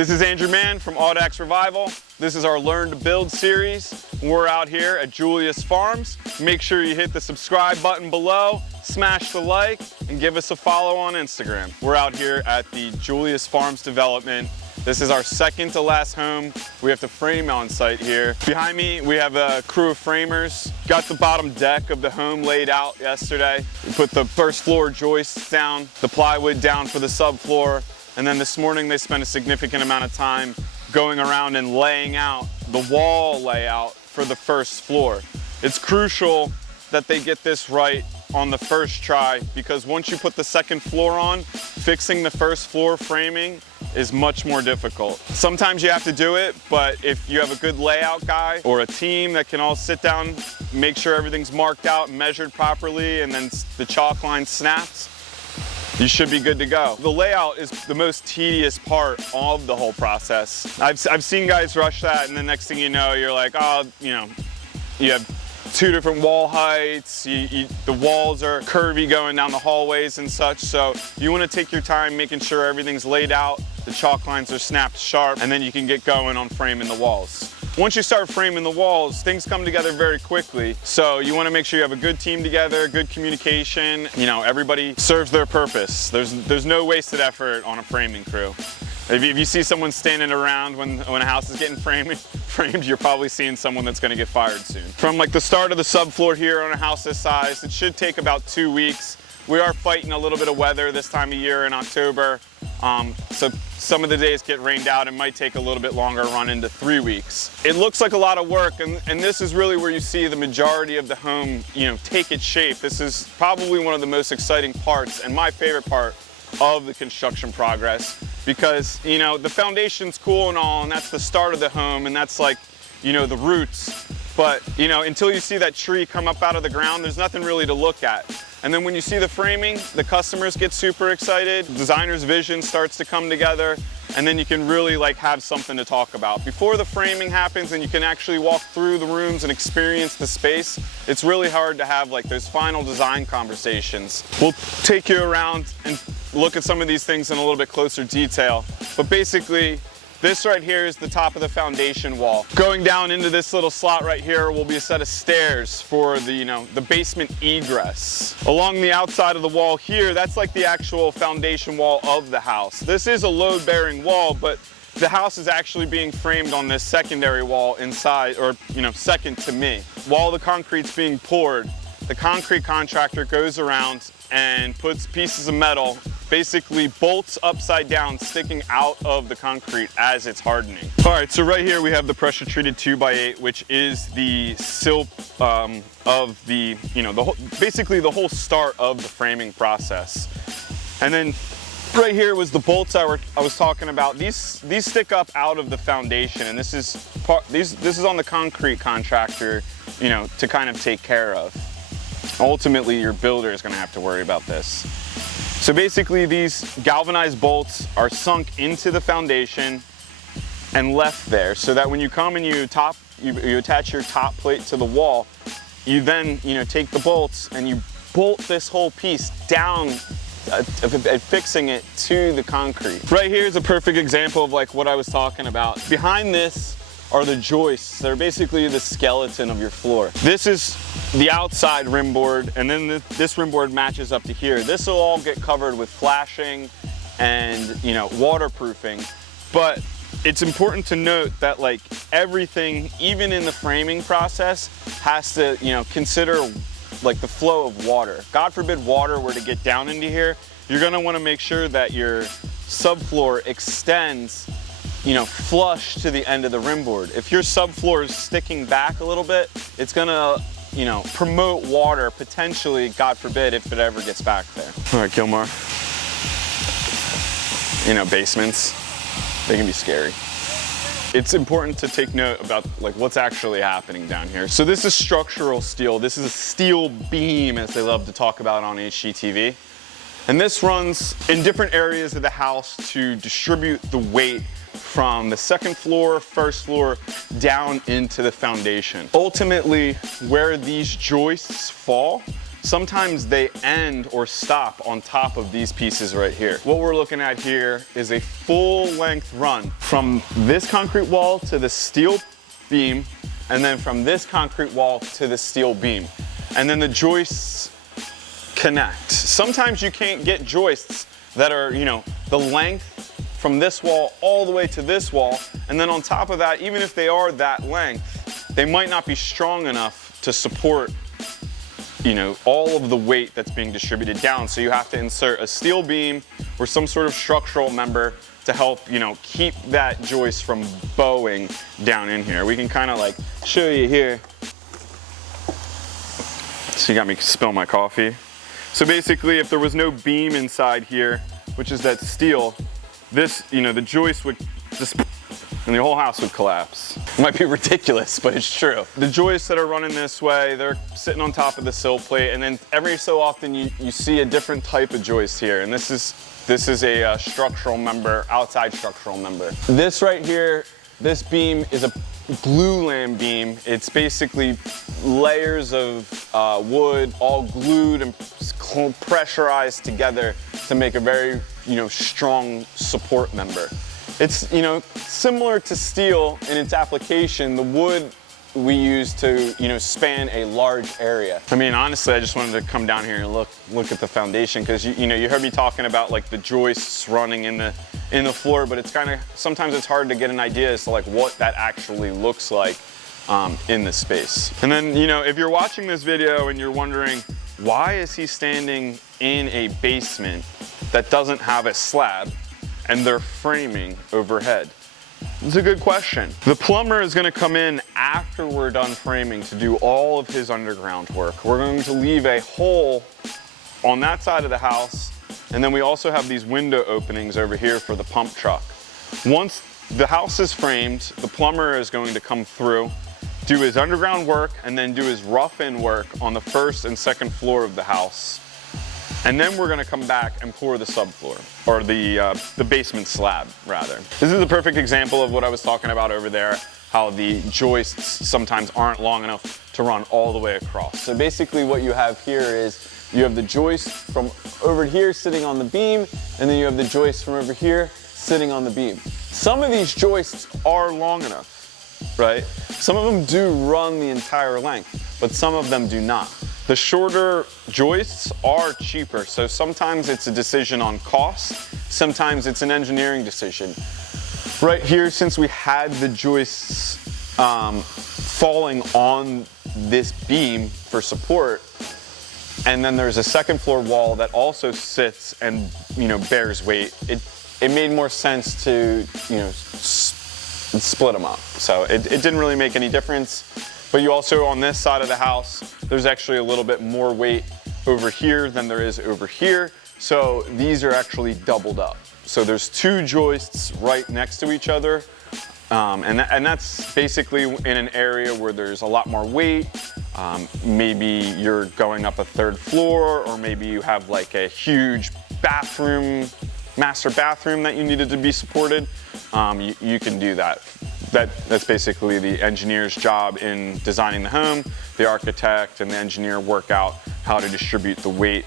This is Andrew Mann from Audax Revival. This is our Learn to Build series. We're out here at Julius Farms. Make sure you hit the subscribe button below, smash the like, and give us a follow on Instagram. We're out here at the Julius Farms development. This is our second to last home. We have to frame on site here. Behind me, we have a crew of framers. Got the bottom deck of the home laid out yesterday. We put the first floor joists down, the plywood down for the subfloor, and then this morning they spent a significant amount of time going around and laying out the wall layout for the first floor. It's crucial that they get this right on the first try, because once you put the second floor on, fixing the first floor framing is much more difficult. Sometimes you have to do it, but if you have a good layout guy or a team that can all sit down, make sure everything's marked out and measured properly, and then the chalk line snaps, you should be good to go. The layout is the most tedious part of the whole process. I've seen guys rush that, and the next thing you know, you're like, oh, you have two different wall heights, the walls are curvy going down the hallways and such, so you want to take your time making sure everything's laid out, the chalk lines are snapped sharp, and then you can get going on framing the walls. Once you start framing the walls, things come together very quickly, so you want to make sure you have a good team together, good communication, everybody serves their purpose. There's no wasted effort on a framing crew. If you see someone standing around when a house is getting framed, you're probably seeing someone that's going to get fired soon. From like the start of the subfloor here on a house this size, it should take about 2 weeks. We are fighting a little bit of weather this time of year in October, so some of the days get rained out and might take a little bit longer, run into 3 weeks. It looks like a lot of work, and this is really where you see the majority of the home, take its shape. This is probably one of the most exciting parts and my favorite part of the construction progress, because the foundation's cool and all, and that's the start of the home, and that's like the roots, but until you see that tree come up out of the ground, there's nothing really to look at. And then when you see the framing, the customers get super excited, designer's vision starts to come together, and then you can really have something to talk about. Before the framing happens and you can actually walk through the rooms and experience the space, it's really hard to have those final design conversations. We'll take you around and look at some of these things in a little bit closer detail, but basically, this right here is the top of the foundation wall. Going down into this little slot right here will be a set of stairs for the basement egress. Along the outside of the wall here, that's like the actual foundation wall of the house. This is a load-bearing wall, but the house is actually being framed on this secondary wall inside, or second to me. While the concrete's being poured, the concrete contractor goes around and puts pieces of metal, basically bolts upside down, sticking out of the concrete as it's hardening. All right, so right here we have the pressure treated 2x8, which is the sill of the, basically the whole start of the framing process. And then right here was the bolts I was talking about. These stick up out of the foundation, and this is on the concrete contractor, to kind of take care of. Ultimately, your builder is going to have to worry about this. So basically, these galvanized bolts are sunk into the foundation and left there, so that when you come and you attach your top plate to the wall, you then take the bolts and you bolt this whole piece down, fixing it to the concrete. Right here is a perfect example of what I was talking about. Behind this are the joists. They're basically the skeleton of your floor. This is the outside rim board, and then this rim board matches up to here. This will all get covered with flashing and waterproofing, but it's important to note that everything, even in the framing process, has to consider the flow of water. God forbid water were to get down into here, you're going to want to make sure that your subfloor extends flush to the end of the rim board. If your subfloor is sticking back a little bit, it's gonna, promote water, potentially, God forbid, if it ever gets back there. All right, Gilmar. Basements, they can be scary. It's important to take note about what's actually happening down here. So this is structural steel. This is a steel beam, as they love to talk about on HGTV. And this runs in different areas of the house to distribute the weight from the second floor, first floor, down into the foundation. Ultimately, where these joists fall, sometimes they end or stop on top of these pieces right here. What we're looking at here is a full length run from this concrete wall to the steel beam, and then from this concrete wall to the steel beam. And then the joists connect. Sometimes you can't get joists that are, you know, the length from this wall all the way to this wall. And then on top of that, even if they are that length, they might not be strong enough to support, you know, all of the weight that's being distributed down. So you have to insert a steel beam or some sort of structural member to help, you know, keep that joist from bowing down in here. We can kind of like show you here. So you got me spill my coffee. So basically, if there was no beam inside here, which is that steel, this, you know, the joist would just, and the whole house would collapse. It might be ridiculous, but it's true. The joists that are running this way, they're sitting on top of the sill plate, and then every so often you see a different type of joist here, and this is a structural member, outside structural member. This right here, this beam is a glue-lam beam. It's basically layers of wood all glued and pressurized together to make a very, you know, strong support member. It's, you know, similar to steel in its application. The wood we use to, you know, span a large area. I mean, honestly, I just wanted to come down here and look at the foundation, because you know, you heard me talking about like the joists running in the floor, but it's kind of, sometimes it's hard to get an idea as to like what that actually looks like in the space. And then, you know, if you're watching this video and you're wondering, why is he standing in a basement that doesn't have a slab and they're framing overhead? It's a good question. The plumber is gonna come in after we're done framing to do all of his underground work. We're going to leave a hole on that side of the house, and then we also have these window openings over here for the pump truck. Once the house is framed, the plumber is going to come through, do his underground work, and then do his rough-in work on the first and second floor of the house. And then we're gonna come back and pour the subfloor, or the basement slab, rather. This is a perfect example of what I was talking about over there, how the joists sometimes aren't long enough to run all the way across. So basically what you have here is, you have the joist from over here sitting on the beam, and then you have the joist from over here sitting on the beam. Some of these joists are long enough, right? Some of them do run the entire length, but some of them do not. The shorter joists are cheaper, so sometimes it's a decision on cost, sometimes it's an engineering decision. Right here, since we had the joists falling on this beam for support, and then there's a second floor wall that also sits and, you know, bears weight, it made more sense to, you know, split them up. So it didn't really make any difference. But you also, on this side of the house, there's actually a little bit more weight over here than there is over here. So these are actually doubled up. So there's two joists right next to each other. And that's basically in an area where there's a lot more weight. Maybe you're going up a third floor, or maybe you have like a huge bathroom, master bathroom that you needed to be supported. You can do that. That's basically the engineer's job in designing the home. The architect and the engineer work out how to distribute the weight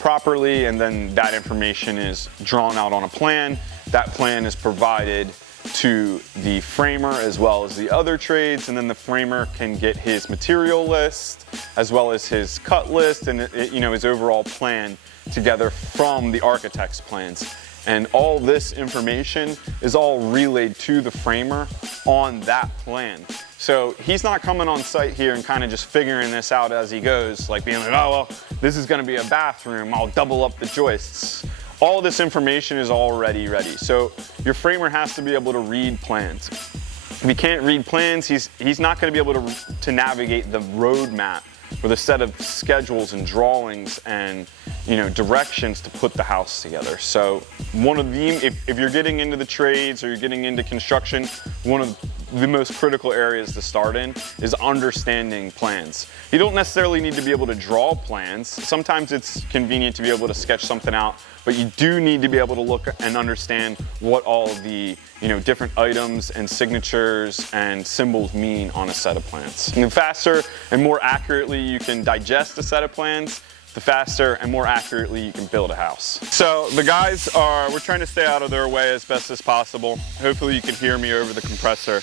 properly, and then that information is drawn out on a plan. That plan is provided to the framer as well as the other trades, and then the framer can get his material list as well as his cut list and you know, his overall plan together from the architect's plans. And all this information is all relayed to the framer on that plan. So he's not coming on site here and kind of just figuring this out as he goes, like being like, oh, well, this is gonna be a bathroom, I'll double up the joists. All this information is already ready. So your framer has to be able to read plans. If he can't read plans, he's not gonna be able to navigate the roadmap with a set of schedules and drawings and, you know, directions to put the house together. So one of the, if you're getting into the trades or you're getting into construction, one of the most critical areas to start in is understanding plans. You don't necessarily need to be able to draw plans. Sometimes it's convenient to be able to sketch something out, but you do need to be able to look and understand what all the different items and signatures and symbols mean on a set of plans. And the faster and more accurately you can digest a set of plans, the faster and more accurately you can build a house. So the guys we're trying to stay out of their way as best as possible. Hopefully you can hear me over the compressor.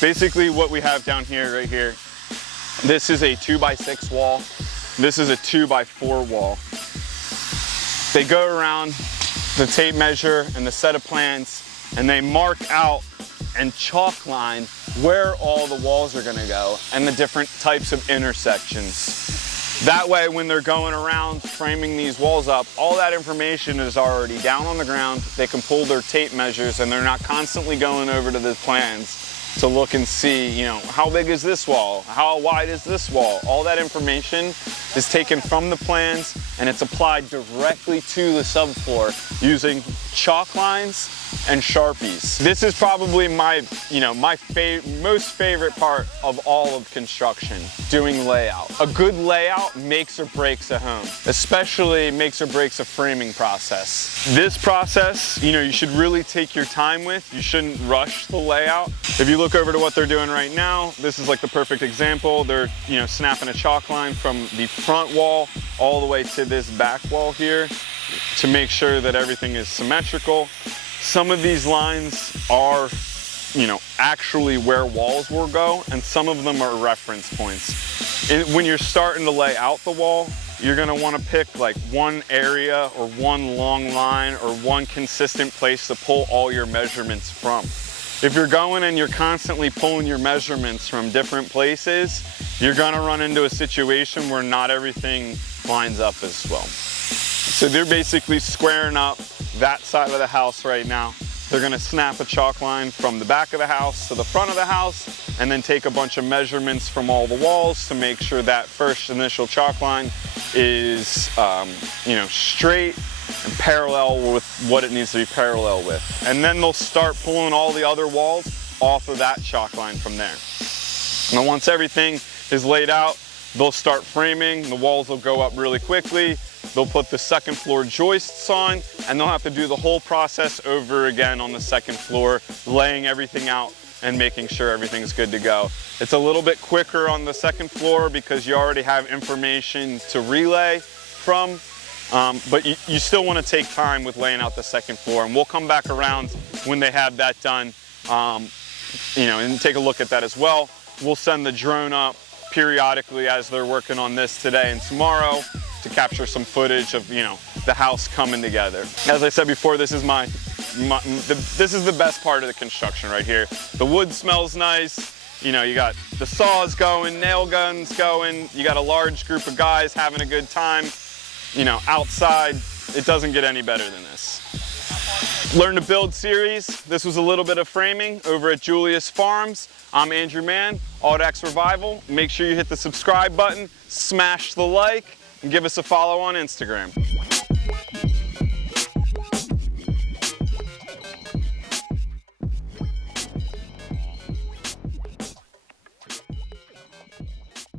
Basically what we have down here, right here, this is a 2x6 wall. This is a 2x4 wall. They go around the tape measure and the set of plans, and they mark out and chalk line where all the walls are gonna go and the different types of intersections. That way, when they're going around framing these walls up, all that information is already down on the ground. They can pull their tape measures and they're not constantly going over to the plans to look and see, how big is this wall? How wide is this wall? All that information is taken from the plans and it's applied directly to the subfloor using chalk lines and Sharpies. This is probably my most favorite part of all of construction, doing layout. A good layout makes or breaks a home, especially makes or breaks a framing process. This process, you should really take your time with. You shouldn't rush the layout. If you look over to what they're doing right now, this is like the perfect example. They're, snapping a chalk line from the front wall all the way to this back wall here to make sure that everything is symmetrical. Some of these lines are, actually where walls will go, and some of them are reference points. When you're starting to lay out the wall, you're gonna wanna pick like one area or one long line or one consistent place to pull all your measurements from. If you're going and you're constantly pulling your measurements from different places, you're gonna run into a situation where not everything lines up as well. So they're basically squaring up that side of the house right now. They're gonna snap a chalk line from the back of the house to the front of the house and then take a bunch of measurements from all the walls to make sure that first initial chalk line is straight and parallel with what it needs to be parallel with. And then they'll start pulling all the other walls off of that chalk line from there. And once everything is laid out, they'll start framing. The walls will go up really quickly. They'll put the second floor joists on, and they'll have to do the whole process over again on the second floor, laying everything out and making sure everything's good to go. It's a little bit quicker on the second floor because you already have information to relay from, but you still want to take time with laying out the second floor, and we'll come back around when they have that done, and take a look at that as well. We'll send the drone up periodically as they're working on this today and tomorrow to capture some footage of the house coming together. As I said before, this is this is the best part of the construction right here. The wood smells nice. You got the saws going, nail guns going. You got a large group of guys having a good time. Outside, it doesn't get any better than this. Learn to Build series. This was a little bit of framing over at Julius Farms. I'm Andrew Mann, Audax Revival. Make sure you hit the subscribe button, smash the like, and give us a follow on Instagram.